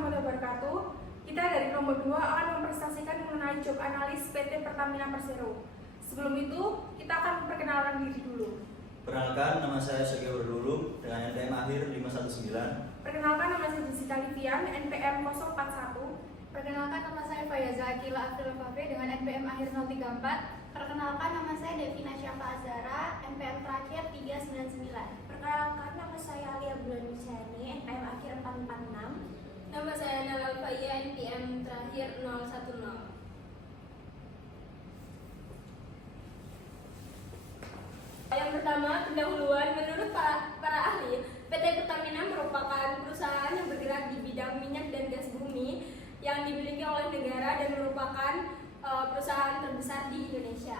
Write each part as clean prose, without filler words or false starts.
warahmatullahi wabarakatuh. Kita dari kelompok 2 akan mempresentasikan mengenai job analis PT Pertamina Persero. Sebelum itu, kita akan memperkenalkan diri dulu. Perkenalkan, nama saya Syakir Dulu dengan NPM akhir 519. Perkenalkan, nama saya Jessica Livian, NPM 041. Perkenalkan, nama saya Fayaza Akila Abdul Fafe dengan NPM akhir 034. Perkenalkan, nama saya Devina Syafa Azara, NPM terakhir 399. Perkenalkan, nama saya Alia Bulanisani, NPM akhir 446. Nama saya Nalal Faya, NPM terakhir 010. Yang pertama, pendahuluan. Menurut para ahli, PT Pertamina merupakan perusahaan yang bergerak di bidang minyak dan gas bumi yang dimiliki oleh negara dan merupakan perusahaan terbesar di Indonesia.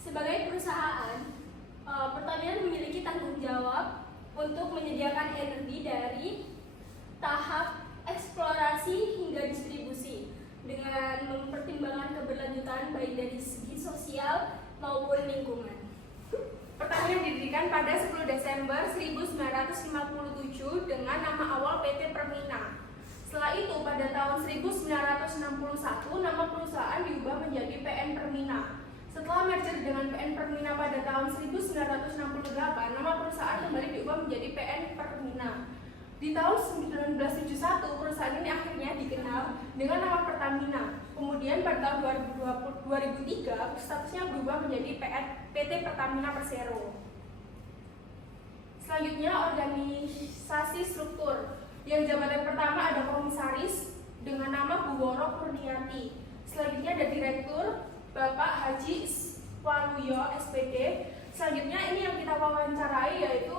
Sebagai perusahaan, Pertamina memiliki tanggung jawab untuk menyediakan energi dari tahap eksplorasi hingga distribusi dengan mempertimbangkan keberlanjutan baik dari segi sosial maupun lingkungan. Pertamina didirikan pada 10 Desember 1957 dengan nama awal PT Permina. Setelah itu, pada tahun 1961, nama perusahaan diubah menjadi PN Permina. Setelah merger dengan PN Permina pada tahun 1968, nama perusahaan kembali diubah menjadi PN Permina. Di tahun 1971, perusahaan ini akhirnya dikenal dengan nama Pertamina. Kemudian pada tahun 2003, statusnya berubah menjadi PT Pertamina Persero. Selanjutnya, organisasi struktur. Yang jabatan pertama ada komisaris dengan nama Bu Woro Kurniati. Selanjutnya ada direktur Bapak Haji Waluyo SPD. Selanjutnya ini yang kita wawancarai yaitu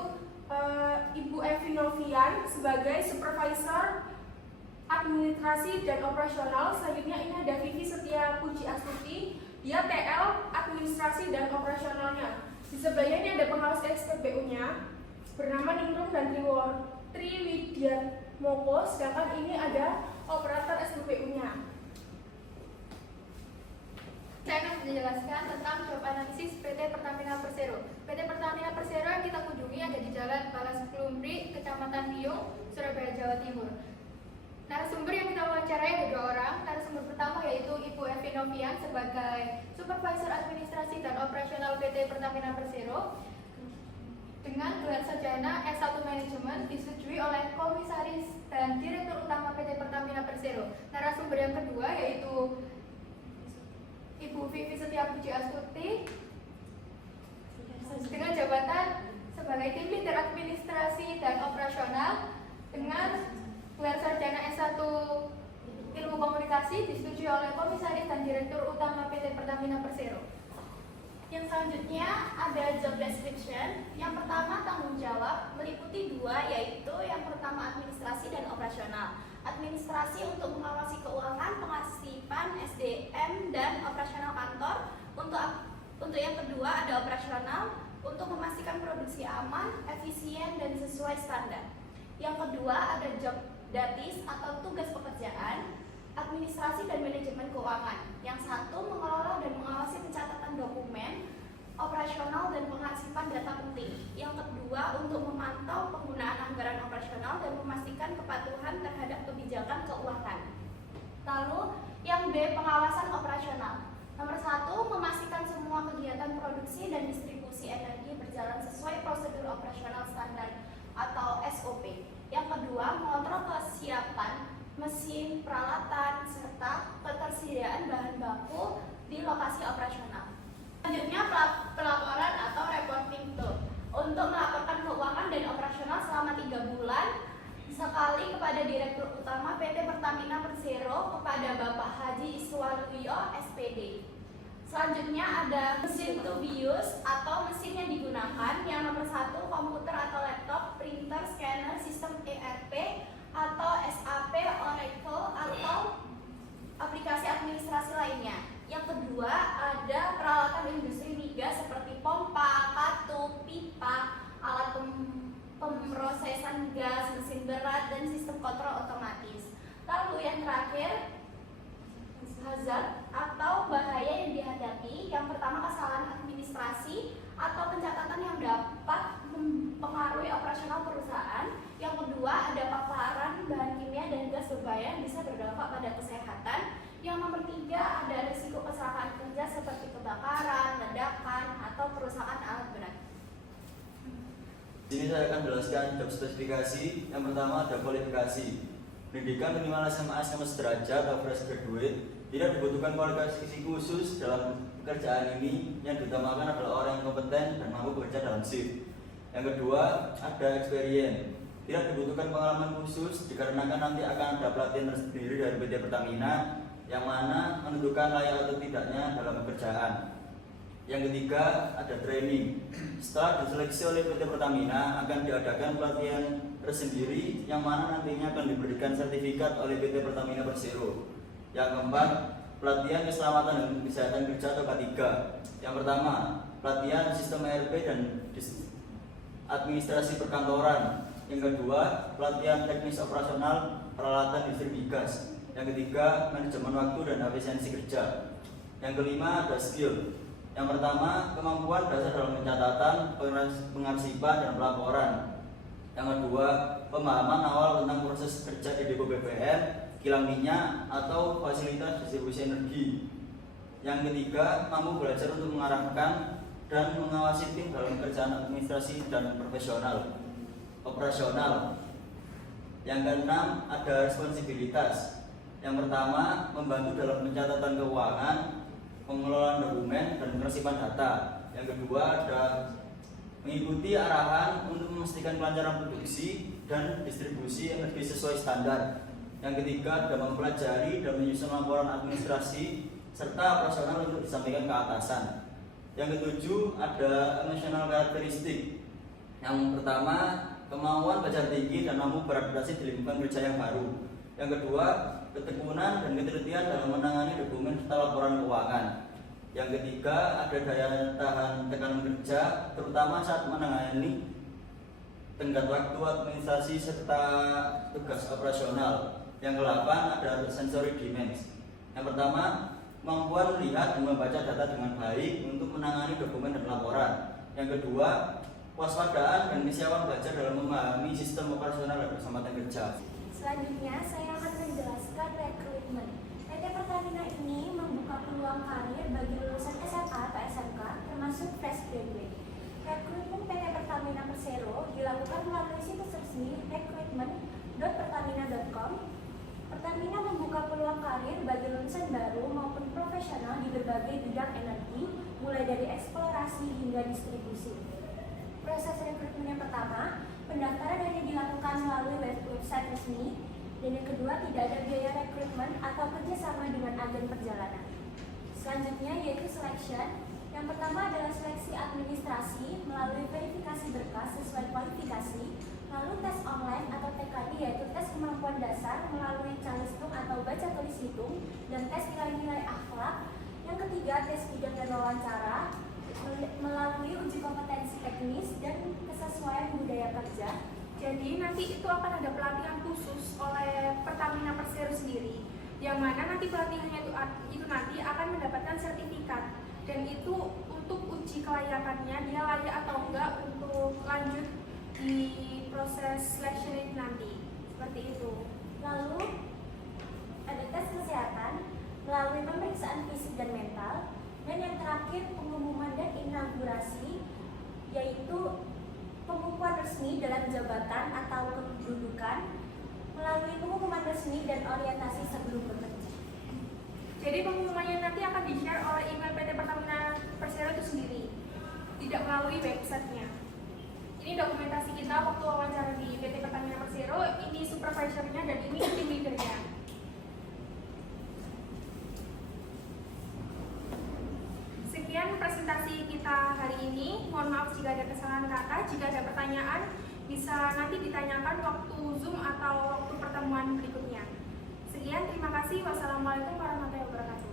Ibu Evi Novian sebagai supervisor administrasi dan operasional. Selanjutnya ini ada Vivi Setia Puji Astuti, dia TL administrasi dan operasionalnya. Di sebelahnya ini ada pengawas SPBU-nya bernama Ningrum dan Triwidian Moko, sedangkan ini ada operator SPBU-nya. Saya akan menjelaskan tentang job analisis PT Pertamina Persero. PT Pertamina Persero yang kita kunjungi ada di Jalan Balas Plumbri, Kecamatan Biung, Surabaya, Jawa Timur. Narasumber yang kita wawancarai ada 2 orang. Narasumber pertama yaitu Ibu Evi Novian sebagai Supervisor Administrasi dan Operasional PT Pertamina Persero dengan gelar sarjana S1 Manajemen disetujui oleh Komisaris dan Direktur Utama PT Pertamina Persero. Narasumber yang kedua yaitu Ibu Vivi Setia Puji Astuti dengan jabatan sebagai Tim Leader Administrasi dan Operasional dengan gelar sarjana S1 Ilmu Komunikasi disetujui oleh Komisaris dan Direktur Utama PT Pertamina Persero. Yang selanjutnya ada job description. Yang pertama tanggung jawab meliputi 2, yaitu yang pertama administrasi dan operasional. Administrasi untuk mengawasi keuangan, pengasipan, SDM, dan operasional kantor. Untuk yang kedua ada operasional untuk memastikan produksi aman, efisien, dan sesuai standar. Yang kedua ada job datis atau tugas pekerjaan, administrasi dan manajemen keuangan. Yang satu mengelola dan mengawasi pencatatan dokumen, operasional dan pengasipan data penting. Yang kedua untuk memantau penggunaan anggaran operasional dan memastikan kepatuhan terhadap kebijakan keuangan. Lalu yang B, pengawasan operasional. Nomor 1, memastikan semua kegiatan produksi dan distribusi energi berjalan sesuai prosedur operasional standar atau SOP. Yang kedua, mengontrol kesiapan mesin, peralatan, serta ketersediaan bahan baku di lokasi operasional. Selanjutnya pelaporan atau reporting tool untuk melaporkan keuangan dan operasional selama 3 bulan sekali kepada Direktur Utama PT Pertamina Persero kepada Bapak Haji Iswaluyo SPD. Selanjutnya ada mesin to be used atau mesin yang digunakan. Yang nomor 1, komputer atau laptop, printer, scanner, sistem ERP atau SAP, Oracle atau aplikasi administrasi lainnya. Yang kedua ada peralatan industri migas seperti pompa, katup, pipa, alat pemrosesan gas, mesin berat, dan sistem kontrol otomatis. Lalu yang terakhir hazard atau bahaya yang dihadapi. Yang pertama kesalahan administrasi atau pencatatan yang dapat mempengaruhi operasional perusahaan. Yang kedua ada paparan bahan kimia dan gas berbahaya. bahaya yang bisa berdampak pada kesehatan. Yang nomor 3 ada risiko kecelakaan kerja seperti kebakaran, ledakan, atau kerusakan alat berat. Di sini saya akan jelaskan job spesifikasi. Yang pertama ada kualifikasi. Pendidikan minimal SMA sederajat atau fresh graduate. Tidak dibutuhkan kualifikasi khusus dalam pekerjaan ini. Yang diutamakan adalah orang yang kompeten dan mampu bekerja dalam shift. Yang kedua ada experience. Tidak dibutuhkan pengalaman khusus dikarenakan nanti akan ada pelatihan tersendiri dari PT Pertamina yang mana menentukan layak atau tidaknya dalam pekerjaan. Yang ketiga ada training. Setelah diseleksi oleh PT Pertamina akan diadakan pelatihan tersendiri yang mana nantinya akan diberikan sertifikat oleh PT Pertamina Persero. Yang keempat pelatihan keselamatan dan kesehatan kerja atau K3. Yang pertama pelatihan sistem ERP dan administrasi perkantoran. Yang kedua pelatihan teknis operasional peralatan listrik migas. Yang ketiga manajemen waktu dan efisiensi kerja. Yang kelima ada skill. Yang pertama, kemampuan dasar dalam pencatatan, pengarsipan, dan pelaporan. Yang kedua, pemahaman awal tentang proses kerja di depo BBM, kilang minyak, atau fasilitas distribusi energi. Yang ketiga, mampu belajar untuk mengarahkan dan mengawasi tim dalam kerjaan administrasi dan operasional. Yang keenam, ada responsibilitas. Yang pertama, membantu dalam pencatatan keuangan, pengelolaan dokumen dan pengarsipan data. Yang kedua ada mengikuti arahan untuk memastikan kelancaran produksi dan distribusi energi sesuai standar. Yang ketiga ada mempelajari dan menyusun laporan administrasi serta operasional untuk disampaikan ke atasan. Yang ketujuh ada emotional karakteristik. Yang pertama kemauan belajar tinggi dan mampu beradaptasi di lingkungan kerja yang baru. Yang kedua ketekunan dan ketelitian dalam menangani dokumen serta laporan keuangan. Yang ketiga ada daya tahan tekanan kerja terutama saat menangani tenggat waktu administrasi serta tugas operasional. Yang kedelapan ada sensory demands. Yang pertama kemampuan melihat dan membaca data dengan baik untuk menangani dokumen dan laporan. Yang kedua waspadaan dan kesiapan belajar dalam memahami sistem operasional dan keselamatan kerja. Selanjutnya, saya akan menjelaskan rekrutmen. PT Pertamina ini membuka peluang karir bagi lulusan SMA atau SMK, termasuk fresh graduate. Rekrutmen PT Pertamina Persero dilakukan melalui situs resmi recruitment.pertamina.com. Pertamina membuka peluang karir bagi lulusan baru maupun profesional di berbagai bidang energi, mulai dari eksplorasi hingga distribusi. Proses rekrutmen yang pertama, pendaftaran hanya dilakukan melalui website resmi, dan yang kedua tidak ada biaya rekrutmen atau kerjasama dengan agen perjalanan. Selanjutnya yaitu selection. Yang pertama adalah seleksi administrasi melalui verifikasi berkas sesuai kualifikasi, lalu tes online atau TKD yaitu tes kemampuan dasar melalui calistung atau baca tulis hitung, dan tes nilai-nilai akhlak. Yang ketiga tes bidang dan wawancara melalui uji kompetensi teknis dan kesesuaian budaya kerja. Jadi nanti itu akan ada pelatihan khusus oleh Pertamina Persero sendiri, yang mana nanti pelatihannya itu nanti akan mendapatkan sertifikat, dan itu untuk uji kelayakannya dia layak atau enggak untuk lanjut di proses selection ini nanti, seperti itu. Lalu ada tes kesehatan melalui pemeriksaan fisik dan mental, dan yang terakhir pengumuman dan inaugurasi, yaitu pengukuhan resmi dalam jabatan atau kedudukan melalui pengumuman resmi dan orientasi sebelum bekerja. Jadi pengumumannya nanti akan di-share oleh email PT Pertamina Persero itu sendiri, tidak melalui websitenya. Ini dokumentasi kita waktu wawancara di PT Pertamina Persero, ini supervisornya dan ini tim leadernya. Sekian presentasi kita hari ini. Mohon maaf jika ada kesalahan kata. Jika ada pertanyaan, bisa nanti ditanyakan waktu Zoom atau waktu pertemuan berikutnya. Sekian, terima kasih. Wassalamualaikum warahmatullahi wabarakatuh.